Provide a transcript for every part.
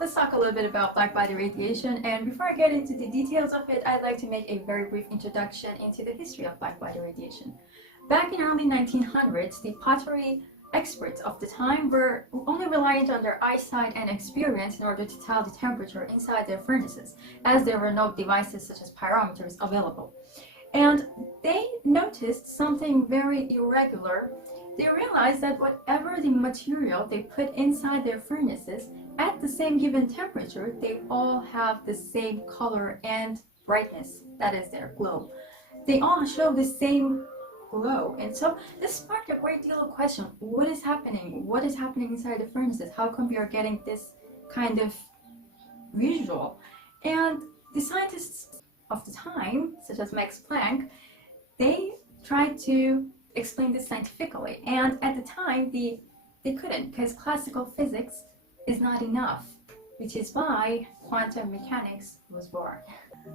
let's talk a little bit about black body radiation. And before I get into the details of it, I'd like to make a very brief introduction into the history of black body radiation. Back in early 1900s, the pottery experts of the time were only reliant on their eyesight and experience in order to tell the temperature inside their furnaces, as there were no devices such as pyrometers available. And they noticed something very irregular. They realized that whatever the material they put inside their furnaces, at the same given temperature, they all have the same color and brightness, that is their glow. They all show the same glow. And so this sparked a great deal of question. What is happening? What is happening inside the furnaces? How come we are getting this kind of visual? And the scientists of the time, such as Max Planck, they tried to explain this scientifically. And at the time, they couldn't, because classical physics is not enough, which is why quantum mechanics was born.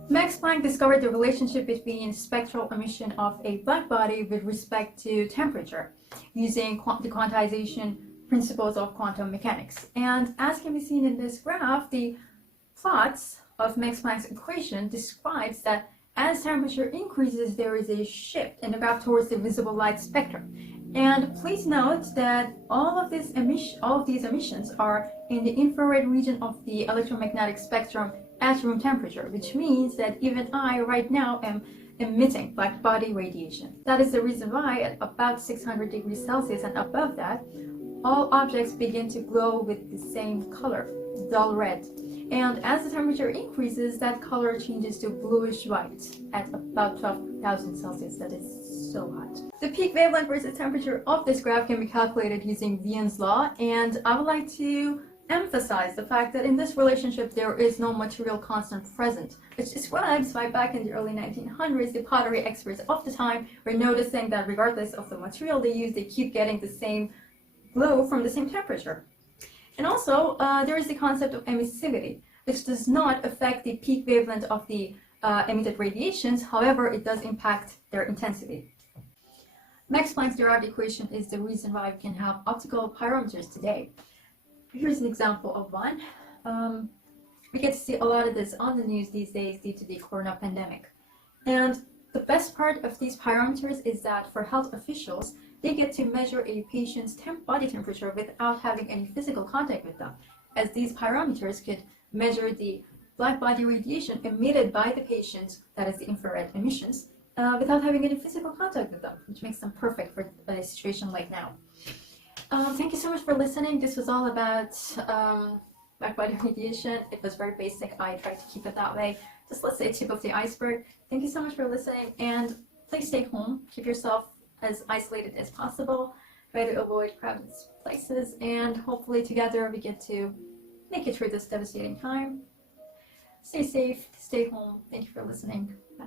Max Planck discovered the relationship between spectral emission of a black body with respect to temperature using the quantization principles of quantum mechanics. And as can be seen in this graph, the plots of Max Planck's equation describes that as temperature increases, there is a shift in the graph towards the visible light spectrum. And please note that all of these emissions are in the infrared region of the electromagnetic spectrum at room temperature, which means that even I right now am emitting black body radiation. That is the reason why at about 600 degrees Celsius and above that, all objects begin to glow with the same color, dull red. And as the temperature increases, that color changes to bluish white at about 12,000 Celsius. That is so hot. The peak wavelength versus temperature of this graph can be calculated using Wien's law, and I would like to emphasize the fact that in this relationship there is no material constant present, which describes why back in the early 1900s the pottery experts of the time were noticing that regardless of the material they use, they keep getting the same glow from the same temperature. And also there is the concept of emissivity, which does not affect the peak wavelength of the emitted radiations. However, it does impact their intensity. Max Planck's derived equation is the reason why we can have optical pyrometers today. Here's an example of one. We get to see a lot of this on the news these days due to the corona pandemic. And the best part of these pyrometers is that for health officials, they get to measure a patient's body temperature without having any physical contact with them, as these pyrometers could measure the black body radiation emitted by the patient, that is the infrared emissions, without having any physical contact with them, which makes them perfect for a situation like now. Thank you so much for listening. This was all about black body radiation. It was very basic. I tried to keep it that way. Just let's say tip of the iceberg. Thank you so much for listening, and please stay home. Keep yourself as isolated as possible. Try to avoid crowded places, and hopefully together we get to make it through this devastating time. Stay safe, stay home. Thank you for listening. Bye.